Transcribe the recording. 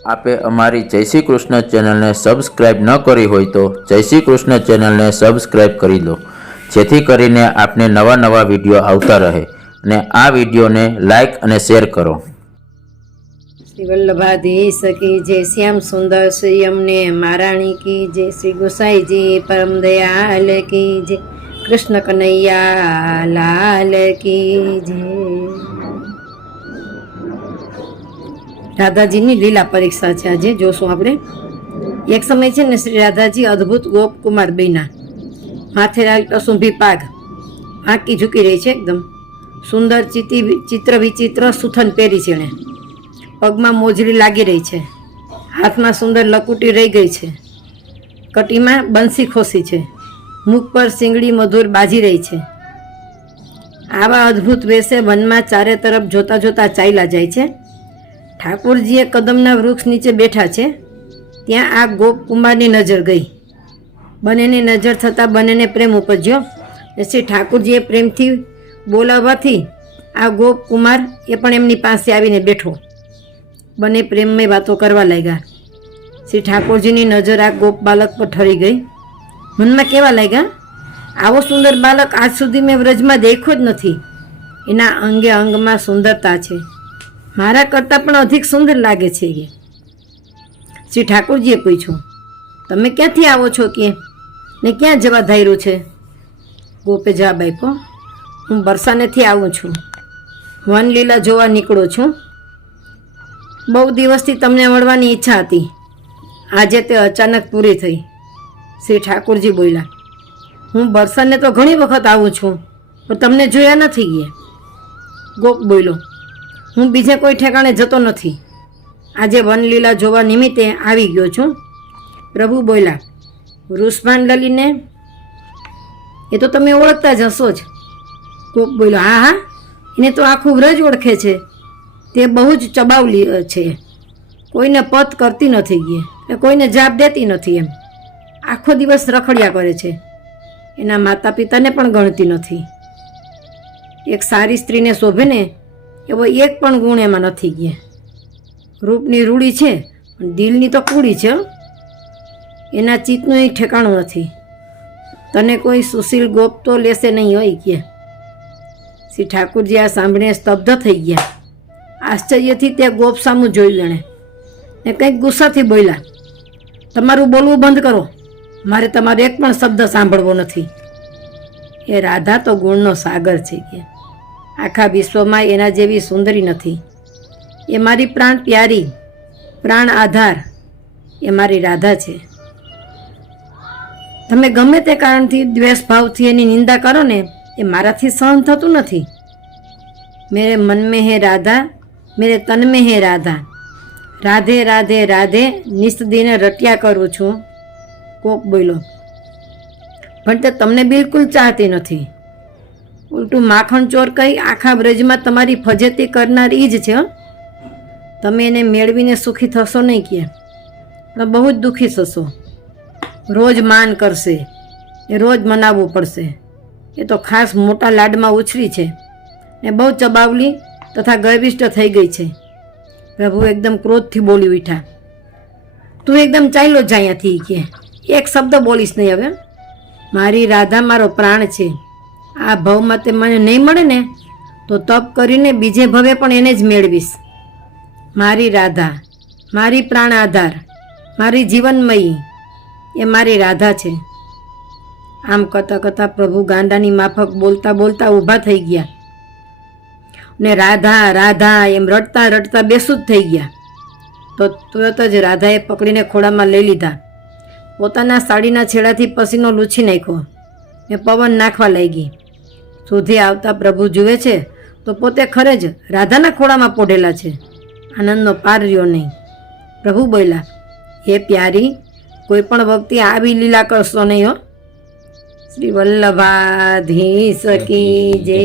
आपे अमारी जय श्री कृष्ण चेनल ने सब्सक्राइब न करी होय तो जय श्री कृष्ण चेनल ने सब्सक्राइब करी लो, जेथी करीने आपने नवा नवा विडियो आवता रहे ने आ विडियो ने लाइक अने शेर करो। श्री वल्लभाधीश की जय, श्याम सुंदर श्री अमने महाराणी की जय, श्री गोसाई जी परम दयाल की जय, कृष्ण कन्हैया लाल की जय। राधाजीनी लीला परीक्षा है आज जोशुं आपणे। एक समय है ने श्री राधाजी अद्भुत गोप कुमार बन्या। माथे कसुंभी पाग, आंकी झूकी रही है, एकदम सुंदर चित्र विचित्र सुथन पहेरी छे, पगमां मोजड़ी लागी रही है, हाथ में सुंदर लकूटी रही गई है, कटी में बंसी खोसी है, मुख पर सींगड़ी मधुर बाजी रही है। आवा अद्भुत वेशे वन में चारे तरफ जोता जोता चाल्या जाय छे। ठाकुरजीए कदमना वृक्ष नीचे बैठा छे त्यां आ गोप कुमारनी नजर गई। बनेनी नजर थता बनेने प्रेम उपज्यो। श्री ठाकुरजीए प्रेमथी बोलाववाथी आ गोप कुमार ए पण एमनी पासे आवीने बैठो। बने प्रेममय वातो करवा लाग्या। श्री ठाकुरजीनी नजर आ गोप बालक पर ठरी गई। मनमा केवा लाग्या, आवो सुंदर बालक आज सुधी मैं व्रजमां देख्यो ज नथी। एना अंगे अंगमां सुंदरता छे, मारा करता पण अधिक सुंदर लागे छे। श्री ठाकुरजीए पूछ्યું, તમે ક્યાંથી આવો છો કે ને ક્યાં જવા ધાર્યું છે? ગોપે જવાબ આપ્યો, હું બરસાનેથી આવું છું, વનલીલા જોવા નીકળો છું। બહુ દિવસથી તમને મળવાની ઈચ્છા હતી, આજે તે અચાનક પૂરી થઈ। શ્રી ઠાकुरજી બોલ્યા, હું બરસાને તો ઘણી વખત આવું છું પણ તમને જોયા નથી ગયા। ગોપ બોલ્યો, હું બીજે કોઈ ઠેકાણે જતો નથી, આજે વનલીલા જોવા નિમિત્તે આવી ગયો છું। પ્રભુ બોલ્યા, વૃષભાંડલીને એ તો તમે ઓળખતા જ હશો જ। ગોપ બોલ્યો, હા હા, એને તો આખું વ્રજ ઓળખે છે, તે બહુ જ ચબાવલી છે, કોઈને પત કરતી નથી ગઈ, કોઈને જાપ દેતી નથી, એમ આખો દિવસ રખડ્યા કરે છે, એના માતા પિતાને પણ ગણતી નથી। એક સારી સ્ત્રીને શોભે ને એવો એક પણ ગુણ એમાં નથી ગયા। રૂપની રૂડી છે પણ દિલની તો કૂડી છે, એના ચિત્તનું એ ઠેકાણું નથી, તને કોઈ સુશીલ ગોપ તો લેશે નહીં હોય ગયા। શ્રી ઠાकुरજી આ સાંભળીને સ્તબ્ધ થઈ ગયા। આશ્ચર્યથી તે ગોપ સામું જોયું એણે ને કંઈક ગુસ્સાથી બોલ્યા, તમારું બોલવું બંધ કરો, મારે તમારો એક પણ શબ્દ સાંભળવો નથી। એ રાધા તો ગુણનો સાગર છે કે આખા વિશ્વમાં એના જેવી સુંદરી નથી। એ મારી પ્રાણ પ્યારી, પ્રાણ આધાર એ મારી રાધા છે। તમે ગમે તે કારણથી દ્વેષ ભાવથી એની નિંદા કરો ને એ મારાથી સહન થતું નથી। મેરે મન में है राधा, मेरे तन में है राधा, राधे राधे राधे निस्दिने रट्या करूँ छूँ। कोप बोलो, पण ते तमने बिल्कुल चाहती नहीं। उल्टू माखण चोर कही आखा ब्रज में तमारी फजेती करनार ई ज छे। तमे एने मेळवीने सुखी थशो नहीं के पण बहुत दुखी थशो। रोज मान करशे, ए रोज मनाववू पड़शे। ए तो खास मोटा लाडमां उछरी छे ने बहु चबावली तथा गर्विष्ठ थई गई छे। प्रभु एकदम क्रोधथी बोली उठ्या, तू एकदम चाल्यो ज अहींयाथी के एक शब्द बोलीश नहीं हवे। मारी राधा मारो प्राण छे, आ भव में ते मने नहीं मळे ने तो तप करीने बीजे भवे पण एने ज मेळवीश। मारी राधा, मारी प्राण आधार, मारी जीवनमयी ए मारी राधा छे। आम कथा कथा प्रभु गांडानी माफक बोलता बोलता ऊभा थई गया ने राधा राधा एम रटता रटता बेसुध थई गया। तो तुरत ज राधाए पकड़ीने खोड़ामां लई लीधा, पोताना साड़ीना छेड़ाथी पसीनो लूछी नाख्यो ने पवन नाखवा लागी। સુધી આવતા પ્રભુ જુએ છે તો પોતે ખરે જ રાધાના ખોળામાં પોઢેલા છે। આનંદનો પાર રહ્યો નહીં। પ્રભુ બોલ્યા, હે પ્યારી, કોઈ પણ વખતે આવી લીલા કરશો નહીં હો। શ્રી વલ્લભાધીશ કી જય।